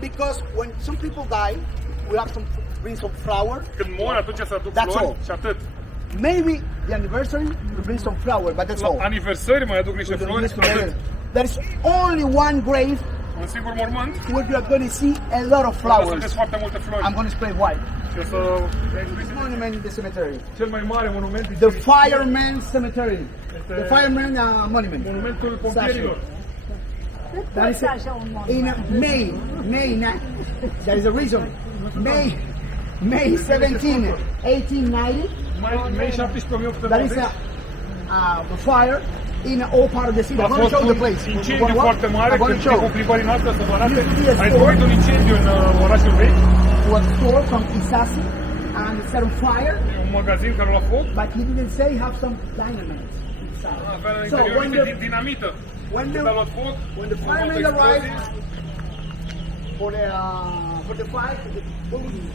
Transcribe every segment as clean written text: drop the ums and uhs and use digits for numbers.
Because when some people die, we have to bring some flower. Când mor, atunci se aduc That's flori all. și atât. Maybe the anniversary, we bring some flower, but that's all. La aniversări mai aduc niște flori și atât. There is only one grave Un singur mormânt, where you are going to see a lot of o să flowers. vedeți foarte multe flori. I'm going to explain why. Și o să Monument in the cemetery. cel mai mare monument din The Fireman Cemetery. The Fireman Monument. monumentul pompierilor. That is in May, there is a reason. May 17, 1890. Mai 17 That is 1890 the fire in all part of the city. a I'm going to fost show the un place. incendiu foarte mare, I'm going când to show. o plimbări în altă să vă arate. Yes, A izbucnit un incendiu în orașul vechi, Was stored from Isasi and it set on fire, un magazin care l-a foc, but he didn't say have some dynamite inside. avea în So interior when niște the, dinamită. when Când a the, luat foc, when the a firemen făcut arrived explozii. for the fire, the building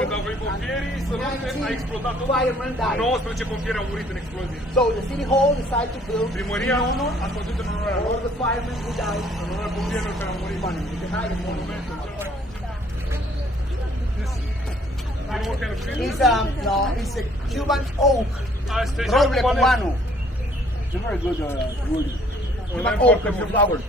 Când au venit pompierii, să lupte, a explodat tot. firemen died. 19 pompieri au murit în explozie. So the city hall decided to build Primăria a făcut în onoarea lor, all the firemen who died. în onoarea pompierilor care au murit. Monumentul cel mai... It's it's a Cuban oak, A, stejar roble cubanez. cubano. It's a very good wood. Un Cuban lemn oak foarte with bun. flower.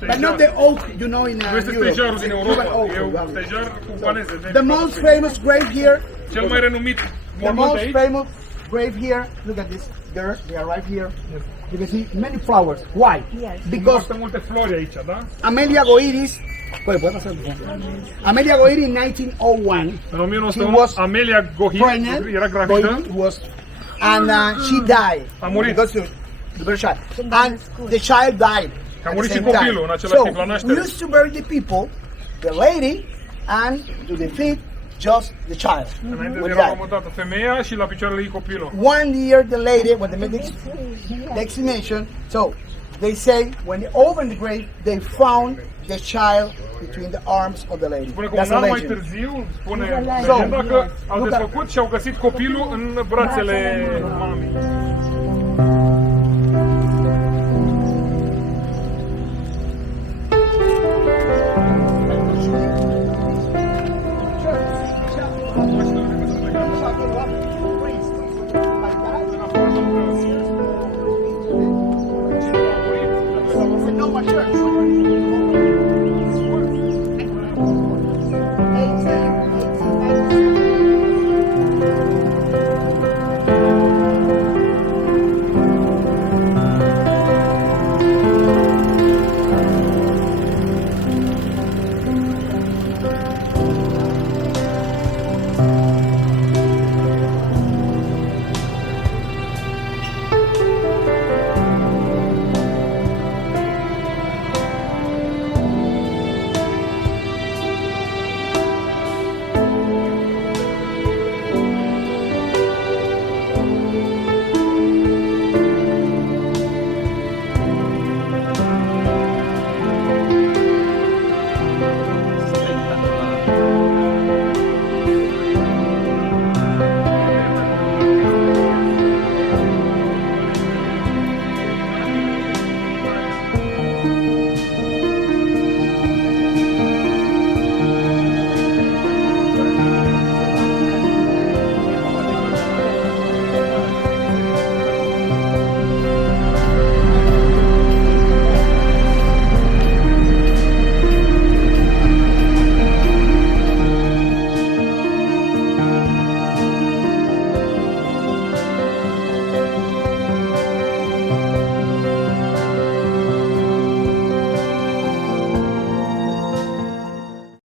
But not the oak you know in Nu este Europe. stejarul din It's a Europa, Cuban oak. e un stejar cubanez. The most famous grave here, Cel mai renumit the mormânt most aici, famous grave here, look at this, they are right here. You can see many flowers. Why? Because foarte multe flori aici, da? Amelia Goiris, Amelia Goiris in 1901, În she 1901, was Amelia Gohir pregnant, era gravidă, and she died. A murit. Because the birth child. And the child died. a at murit the și same time. copilul în același timp la So we naștere. used to bury the people, the lady, and to the feet just the child. Înainte With era that. rămătată femeia și la picioarele ei copilul. 1 year the lady, when they made the exhumation, so they say when they opened the grave, they found the child between the arms of the lady. Spune că That's un a an mai legend. târziu, spune So, legenda că au look at- desfăcut și au găsit copilul în brațele mamei.